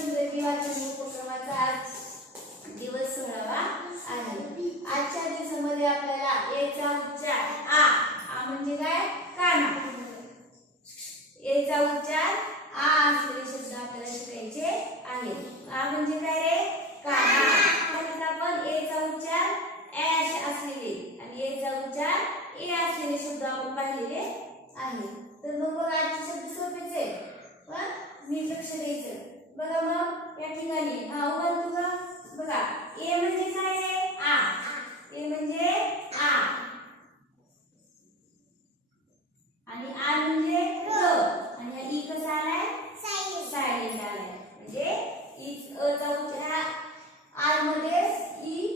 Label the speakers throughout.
Speaker 1: पंचमी वाचन उपक्रमाचा आज दिवस सोळावा आहे आजच्या दिवसामध्ये आपल्याला एचा उच्चार आ म्हणजे काय काना एचा उच्चार आ असलेले शब्द आपल्याला शिकायचे आहे आ म्हणजे काय रे काना आपण एचा उच्चार ऍश असलेले आणि एचा उच्चार ए असलेले शब्द आपण पाहिलेले आहे तर मग आजचे शब्द सोपेच आहे पण मी लक्ष द्यायचं बघा मग या ठिकाणी. उघड तुझा बघा. ए म्हणजे काय आहे? आ. ए म्हणजे आ. आणि आ म्हणजे क आणि हा ई कसा आलाय? सायलेंट आलाय. म्हणजे ई चा उच्चार आर मध्येच ई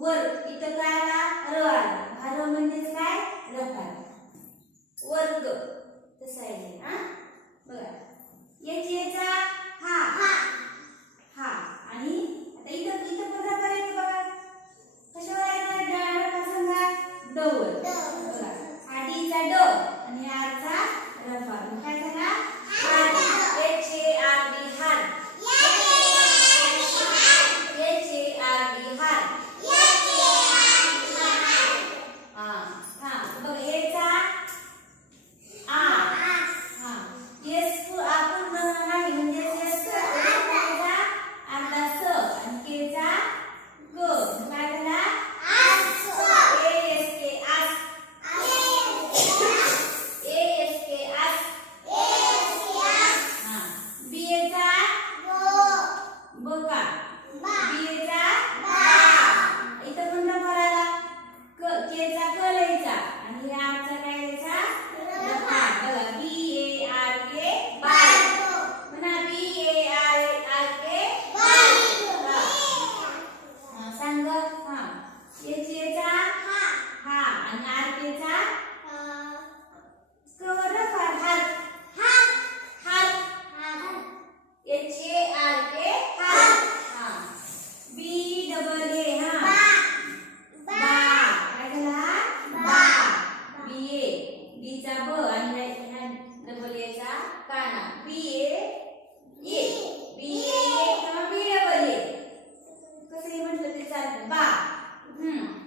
Speaker 1: वर इथं काय आला? र आला. भार म्हणजेच काय? रकार वर्ग. तसं आहे हा? बघा. याची याचा 爸嗯。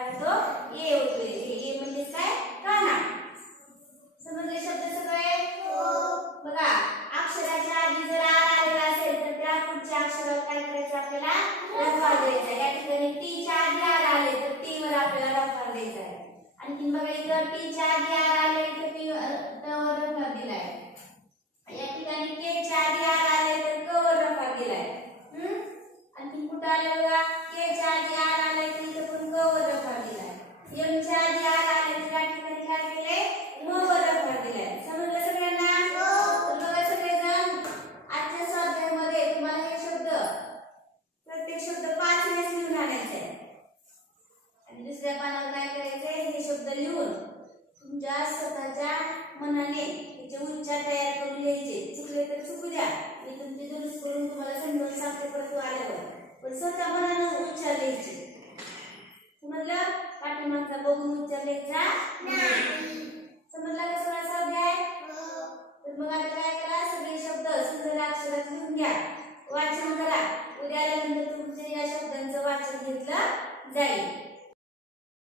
Speaker 1: आलं तर काय ए होतो ए म्हणजे काय? काना. समजले शब्द सगळे? हो. बघा अक्षराच्या आधी जर आर आलेला असेल तर त्या पुढच्या अक्षरावर काय करायचं आपल्याला? द्यायचा. या ठिकाणी टी च्या आधी आर आले तर टी वर आपल्याला रफार द्यायचा आहे. आणखीन बघा इथं टी च्या आधी आर आले तर टी वर रफा दिलाय. या ठिकाणी के च्या आधी आर आले तर क वर दिलाय. हम्म? आणखीन कुठं आलं बघा? के च्या आधी आर आले तर इथं पण क वर रफार दिलाय एम च्या आधी आर आले तर या ठिकाणी काय केलंय म वर रफार दिलाय समजलं सगळ्यांना तर बघा सगळेजण आजच्या स्वाध्यायामध्ये तुम्हाला हे शब्द प्रत्येक शब्द पाच वेळेस लिहून आणायचे आहे. आणि दुसऱ्या पानावर काय करायचंय हे शब्द लिहून तुमच्या स्वतःच्या मनाने त्याचे उच्चार तयार करून लिहायचे चुकले तर चुकू द्या मी तुमचे दुरुस्त करून तुम्हाला समजावून सांगते परत आल्यावर स्वतः मनानं उच्चार लिहायचे समजलं? पाठीमागचा बघून उच्चार लिहायचा समजला का सगळा स्वाध्याय तर मग आता काय करा? सगळे शब्द सुंदर अक्षरात लिहून घ्या. वाचन करा. उद्या आल्यानंतर तुमचे या शब्दांचं वाचन घेतलं जाईल.